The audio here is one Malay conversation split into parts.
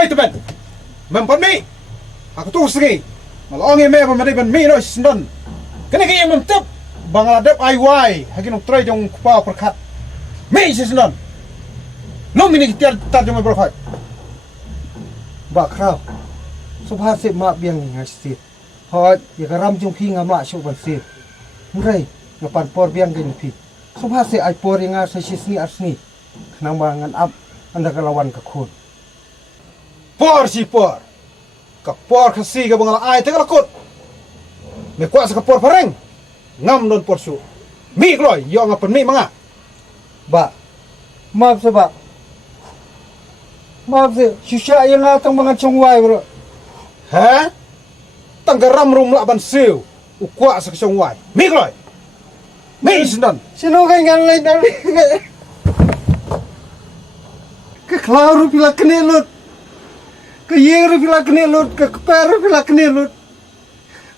Oi teman, mempan mi. Aku tuh segi. Malah orang yang memang ada mi no sendon. Kena kaya memtep. Bangladesh IY, hakin uktray jong kupa perkat. Mi sendon. No mini kita tarjuma berfak. Bakrau. Subha se ma biang ngai sit. Hoi ya karam jong phi ngamla shu ban sit. Murai ngapan por biang gen phi. Subha se ai por nga sa sisni asni. Nang bangan ap anda kalawan ka khun. Por si por. Ka por khasi ka bangal ai te kalakut. Me kwa sa ka por pareng. Ngam don por su. Mi kloy yo ngapan mi manga. Ba. Maaf se ba. Maaf se susah yang atang bangan chongwai bro. Ha? Tanggaram rum la ban siu. Ukwa sa kasong wai. Mi kloy. Mi sendon. Sino kay ngan lain dali. Ke klaru pila kenelut. Ke yeru pila kenelut, ke keperu pila kenelut.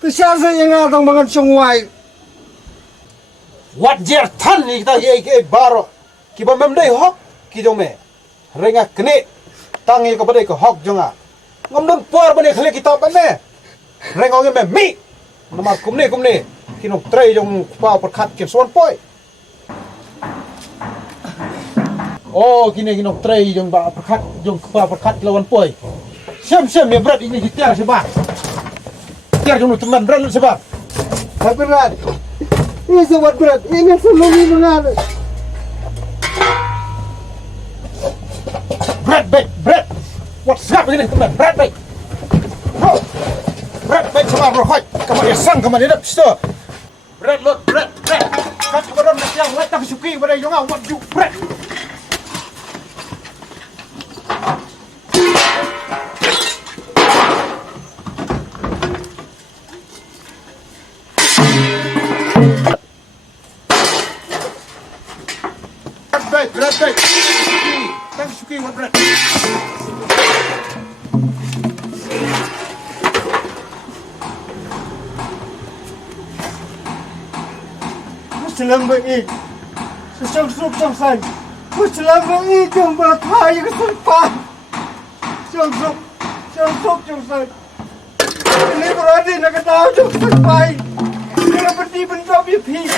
Ke siasa yang atang bangan chongwai. Wat jer tan ni kita ye baro. Kiba memdai hok ki jong me. Renga kene tangi ka badai ka hok jonga. Ngam don por bane khale kita ban me. Renga nge me mi. Nama kumne kinok trai jong pa perkat ke suan poi. Oh kini kinok trai jong ba perkat jong pa perkat lawan poi. Sem me berat ini kita sebab. Tiar jong teman berat sebab. Berat. Ini sobat berat. Ini selumi mengal. Bread. What's up ini teman? Bread. Bro. Bread sama bro. Hai. Kamu dia sang kamu dia dah. Bread. Kan keberon yang letak suki pada jonga what you bread. Bread. Thank suki what bread. Selam baik. Sesong sup jong san. Selam baik jong beratai ke sempat. Jong sup jong san. Ini berarti nak tahu jong sempat. Kena berdi bentuk bipi.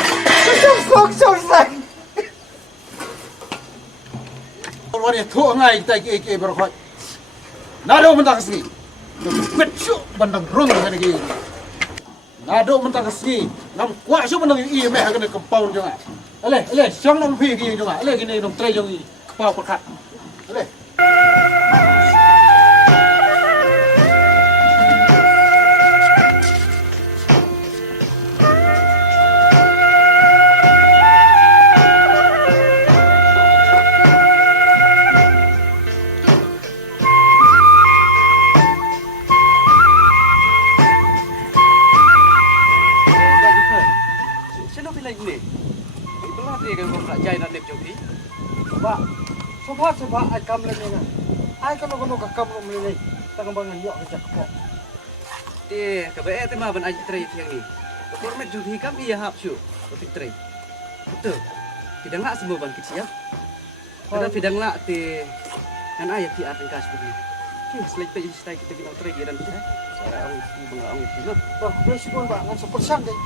Sesong sup jong san. Orang itu ngai kita ke berkhot. Nado mentang sini. Kecuk bandang rung hari ini. Nado mentang sini. Nam kuat su bandang i me hagan compound jonga. Ale, siang nam phi ki jonga. Ale kini nam trai jong i kepau perkat. Ale. Ba, sofa ai kam le na. Ai kono ka kam le ni. Tang bangan yo ka jakpo. Ti ka be te ma ban ai trai tiang ni. Ko met ju hi kam iya hap su. Ko ti trai. Betul. Pidang la semua ban kecil. Kada pidang la ti kan ai ti akan kas bu. Ki selek pe istai kita kita trai dan kita. Cara orang bangga orang itu. Ba, besok ba ngan super sang deh.